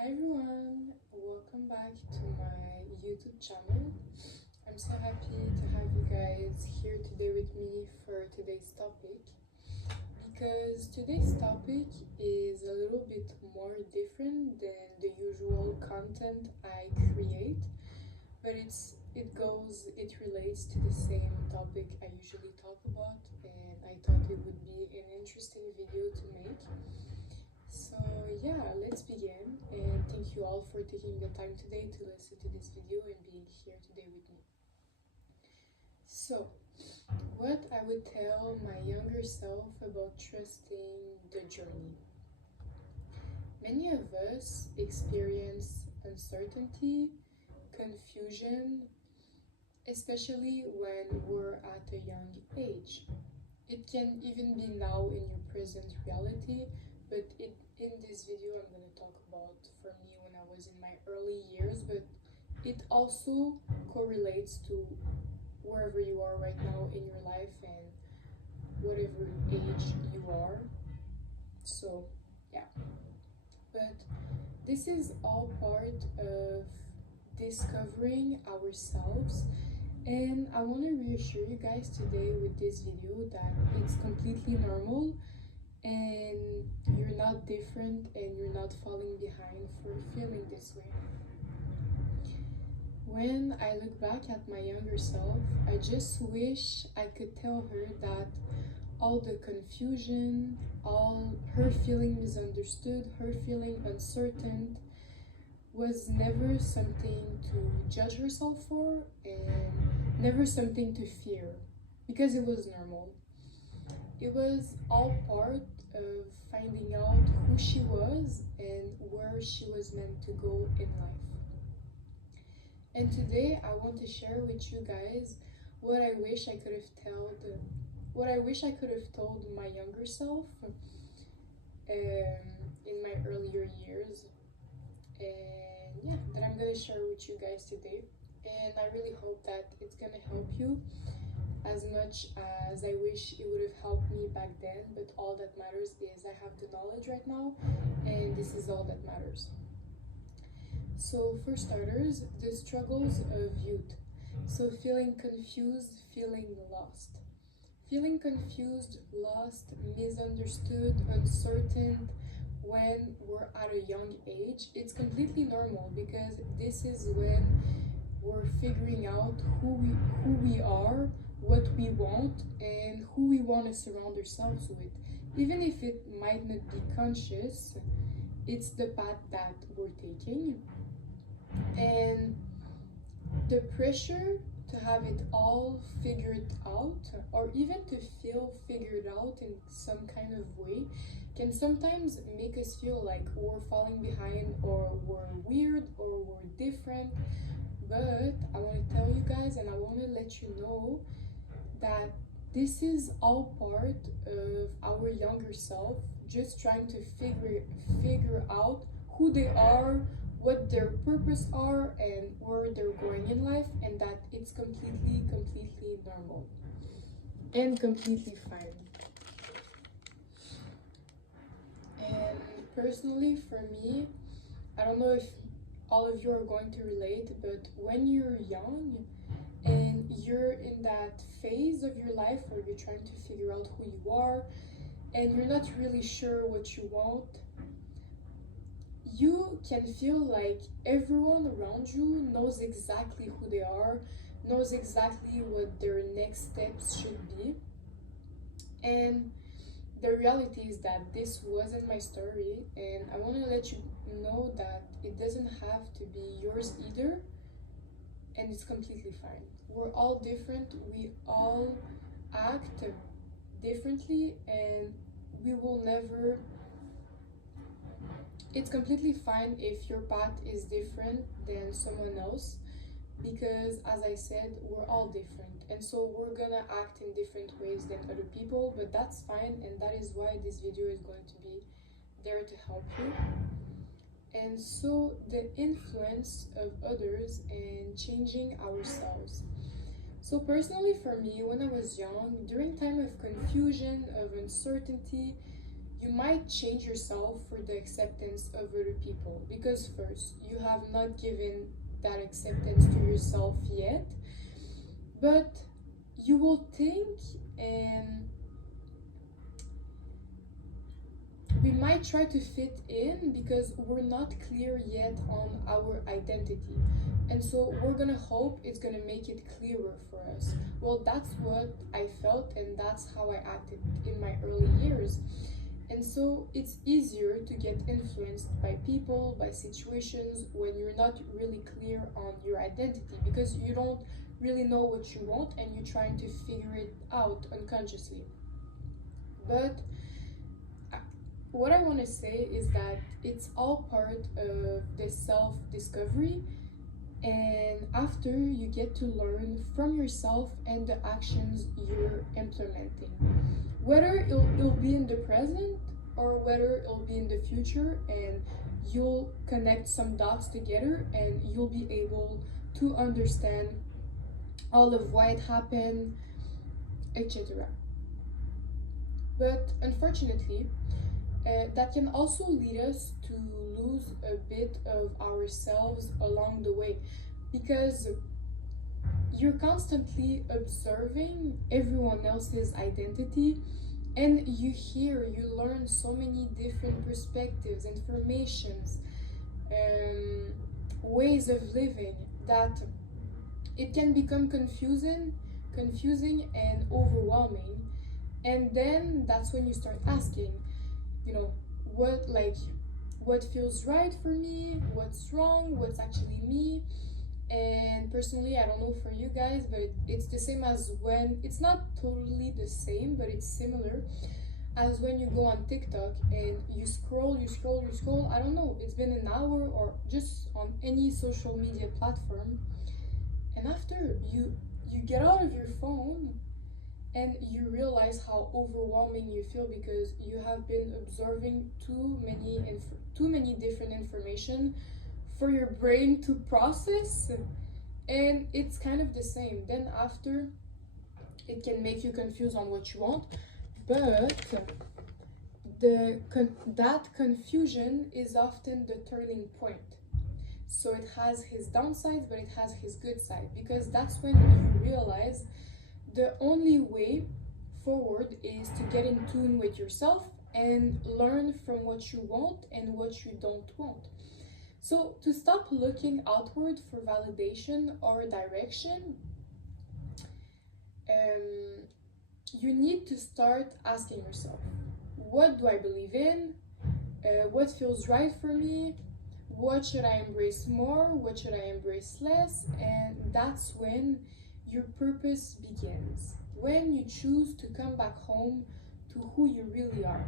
Hi everyone, welcome back to my YouTube channel. I'm so happy to have you guys here today with me for today's topic because today's topic is a little bit more different than the usual content I create, but it relates to the same topic I usually talk about, and I thought it would be an interesting video to make. So yeah, let's begin, and thank you all for taking the time today to listen to this video and being here today with me. So, what I would tell my younger self about trusting the journey. Many of us experience uncertainty, confusion, especially when we're at a young age. It can even be now in your present reality, but in this video I'm going to talk about for me when I was in my early years, but it also correlates to wherever you are right now in your life and whatever age you are. So yeah, but this is all part of discovering ourselves, and I want to reassure you guys today with this video that it's completely normal and you're not different and you're not falling behind for feeling this way. When I look back at my younger self, I just wish I could tell her that all the confusion, all her feeling misunderstood, her feeling uncertain, was never something to judge herself for and never something to fear, because it was normal. It was all part of finding out who she was and where she was meant to go in life. And today I want to share with you guys what I wish I could have told my younger self in my earlier years. And yeah, that I'm gonna share with you guys today. And I really hope that it's gonna help you as much as I wish it would have helped me back then, but all that matters is I have the knowledge right now, and this is all that matters. So for starters, the struggles of youth. So feeling confused, feeling lost. Feeling confused, lost, misunderstood, uncertain when we're at a young age, it's completely normal because this is when we're figuring out who we are, what we want, and who we want to surround ourselves with. Even if it might not be conscious, it's the path that we're taking. And the pressure to have it all figured out, or even to feel figured out in some kind of way, can sometimes make us feel like we're falling behind, or we're weird, or we're different. But I want to tell you guys, and I want to let you know that this is all part of our younger self just trying to figure out who they are, what their purpose are, and where they're going in life, and that it's completely normal and completely fine. And personally for me, I don't know if all of you are going to relate, but when you're young and you're in that phase of your life where you're trying to figure out who you are and you're not really sure what you want, you can feel like everyone around you knows exactly who they are, knows exactly what their next steps should be. And the reality is that this wasn't my story, and I want to let you know that it doesn't have to be yours either, and it's completely fine. We're all different, we all act differently, and we will never it's completely fine if your path is different than someone else, because as I said, we're all different, and so we're gonna act in different ways than other people, but that's fine, and that is why this video is going to be there to help you. And so the influence of others and changing ourselves. So personally for me, when I was young, during time of confusion, of uncertainty, you might change yourself for the acceptance of other people, because first, you have not given that acceptance to yourself yet, but you will think, and we might try to fit in because we're not clear yet on our identity. And so we're gonna hope it's gonna make it clearer for us. Well, that's what I felt, and that's how I acted in my early years. And so it's easier to get influenced by people, by situations, when you're not really clear on your identity, because you don't really know what you want and you're trying to figure it out unconsciously. But what I want to say is that it's all part of the self discovery, and after you get to learn from yourself and the actions you're implementing, whether it'll be in the present or whether it'll be in the future, and you'll connect some dots together and you'll be able to understand all of why it happened, etc. But unfortunately, that can also lead us to lose a bit of ourselves along the way, because you're constantly observing everyone else's identity, and you learn so many different perspectives, informations, ways of living, that it can become confusing and overwhelming. And then that's when you start asking, you know, what feels right for me, what's wrong, what's actually me. And personally, I don't know for you guys, but it's the same as when, it's not totally the same, but it's similar as when you go on TikTok and you scroll, I don't know, it's been an hour, or just on any social media platform, and after you get out of your phone and you realize how overwhelming you feel, because you have been observing too many different information for your brain to process, and it's kind of the same. Then after, it can make you confused on what you want, but that confusion is often the turning point. So it has his downsides, but it has his good side, because that's when you realize the only way forward is to get in tune with yourself and learn from what you want and what you don't want. So to stop looking outward for validation or direction, you need to start asking yourself, what do I believe in? What feels right for me? What should I embrace more? What should I embrace less? And that's when your purpose begins, when you choose to come back home to who you really are.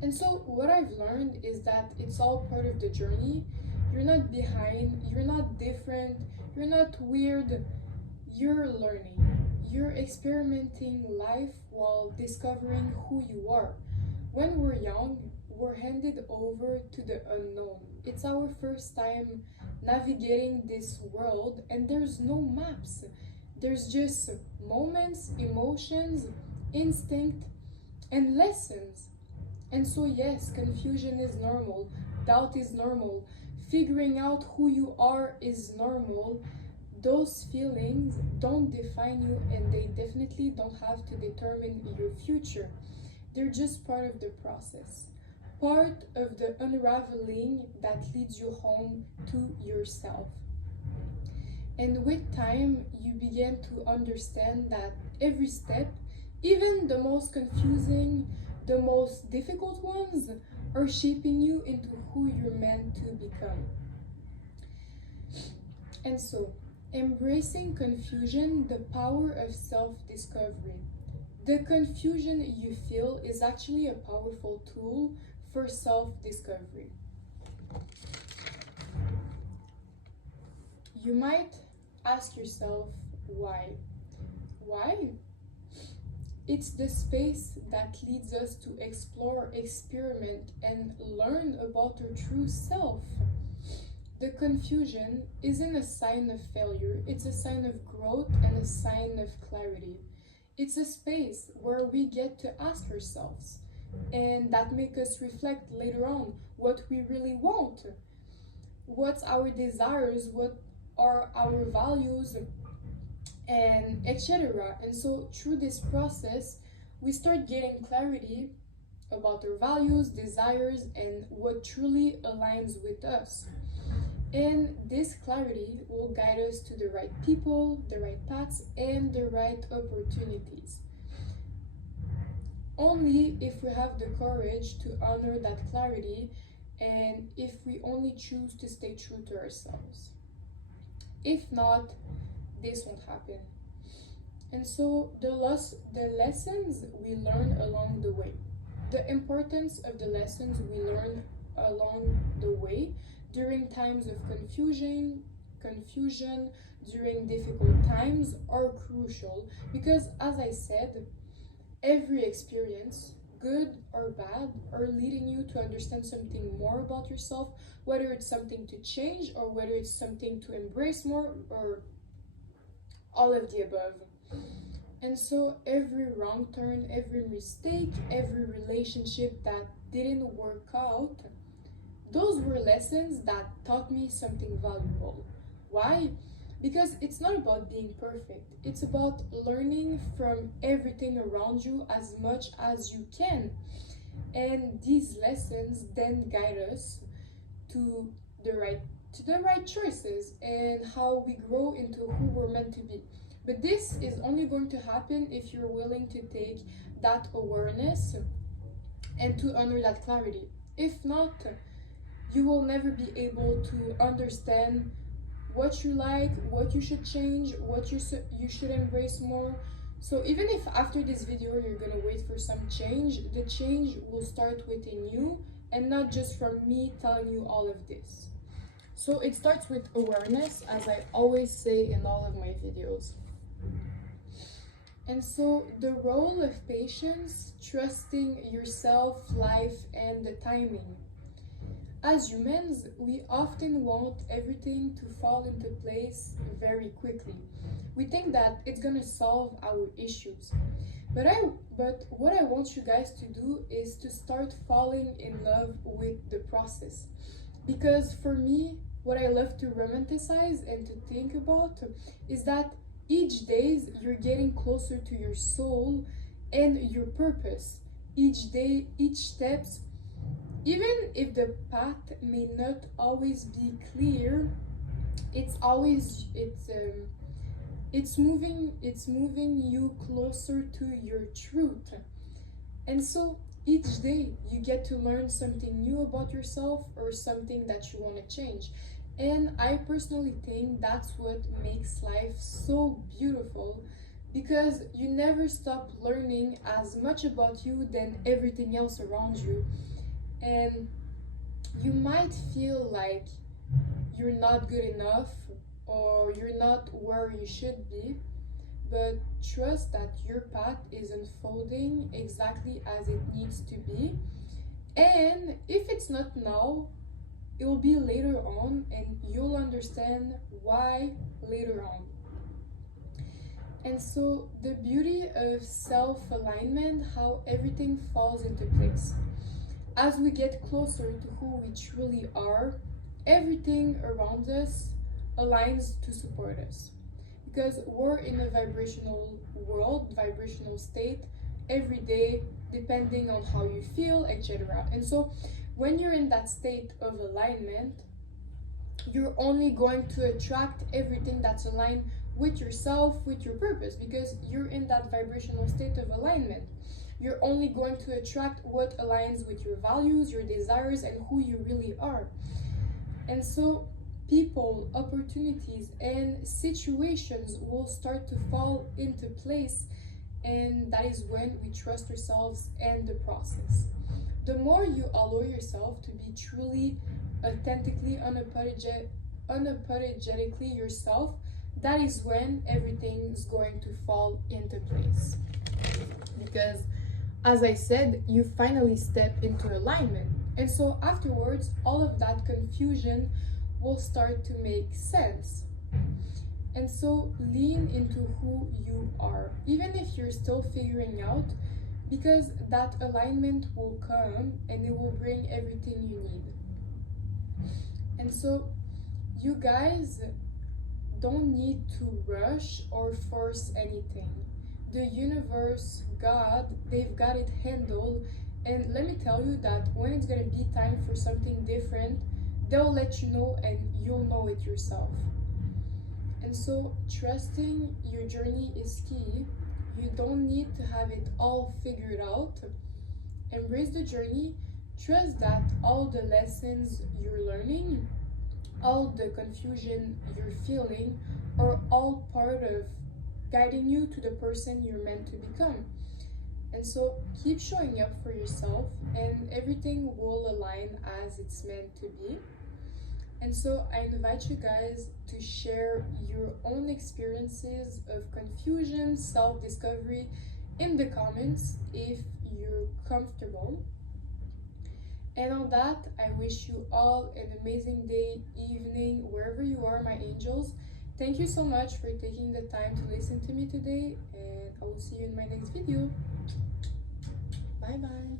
And so what I've learned is that it's all part of the journey. You're not behind, you're not different, you're not weird, you're learning. You're experimenting life while discovering who you are. When we're young, we're handed over to the unknown. It's our first time navigating this world, and there's no maps. There's just moments, emotions, instinct, and lessons. And so, yes, confusion is normal, doubt is normal, figuring out who you are is normal. Those feelings don't define you, and they definitely don't have to determine your future. They're just part of the process, part of the unraveling that leads you home to yourself. And with time, you begin to understand that every step, even the most confusing, the most difficult ones, are shaping you into who you're meant to become. And so, embracing confusion, the power of self-discovery. The confusion you feel is actually a powerful tool for self-discovery. You might ask yourself why. Why? It's the space that leads us to explore, experiment, and learn about our true self. The confusion isn't a sign of failure, it's a sign of growth and a sign of clarity. It's a space where we get to ask ourselves, and that make us reflect later on what we really want, what's our desires, what are our values, and etc. And so through this process, we start getting clarity about our values, desires, and what truly aligns with us. And this clarity will guide us to the right people, the right paths, and the right opportunities. Only if we have the courage to honor that clarity and if we only choose to stay true to ourselves. If not, this won't happen. And so the lessons we learn along the way. The importance of the lessons we learn along the way during times of confusion, during difficult times are crucial because, as I said, every experience, good or bad, are leading you to understand something more about yourself, whether it's something to change or whether it's something to embrace more, or all of the above. And so every wrong turn, every mistake, every relationship that didn't work out, those were lessons that taught me something valuable. Why? Because it's not about being perfect. It's about learning from everything around you as much as you can. And these lessons then guide us to the right choices and how we grow into who we're meant to be. But this is only going to happen if you're willing to take that awareness and to honor that clarity. If not, you will never be able to understand what you like, what you should change, what you should embrace more. So even if after this video you're gonna wait for some change, the change will start within you and not just from me telling you all of this. So it starts with awareness, as I always say in all of my videos. And so the role of patience, trusting yourself, life, and the timing. As humans, we often want everything to fall into place very quickly. We think that it's gonna solve our issues. But what I want you guys to do is to start falling in love with the process. Because for me, what I love to romanticize and to think about is that each day you're getting closer to your soul and your purpose. Each day, each steps, even if the path may not always be clear, it's moving you closer to your truth. And so each day you get to learn something new about yourself or something that you want to change. And I personally think that's what makes life so beautiful, because you never stop learning as much about you than everything else around you. And you might feel like you're not good enough or you're not where you should be, but trust that your path is unfolding exactly as it needs to be. And if it's not now, it will be later on, and you'll understand why later on. And so the beauty of self-alignment, how everything falls into place. As we get closer to who we truly are, everything around us aligns to support us. Because we're in a vibrational world, vibrational state, every day, depending on how you feel, etc. And so when you're in that state of alignment, you're only going to attract everything that's aligned with yourself, with your purpose, because you're in that vibrational state of alignment. You're only going to attract what aligns with your values, your desires, and who you really are. And so people, opportunities, and situations will start to fall into place, and that is when we trust ourselves and the process. The more you allow yourself to be truly, authentically, unapologetically yourself, that is when everything is going to fall into place. Because, as I said, you finally step into alignment. And so afterwards, all of that confusion will start to make sense. And so lean into who you are. Even if you're still figuring out, because that alignment will come and it will bring everything you need. And so you guys don't need to rush or force anything. The universe, God, they've got it handled. And let me tell you that when it's gonna be time for something different, they'll let you know and you'll know it yourself. And so trusting your journey is key. You don't need to have it all figured out. Embrace the journey. Trust that all the lessons you're learning, all the confusion you're feeling, are all part of guiding you to the person you're meant to become. And so keep showing up for yourself, and everything will align as it's meant to be. And so I invite you guys to share your own experiences of confusion, self-discovery in the comments if you're comfortable. And on that, I wish you all an amazing day, evening, wherever you are, my angels. Thank you so much for taking the time to listen to me today, and I will see you in my next video. Bye bye.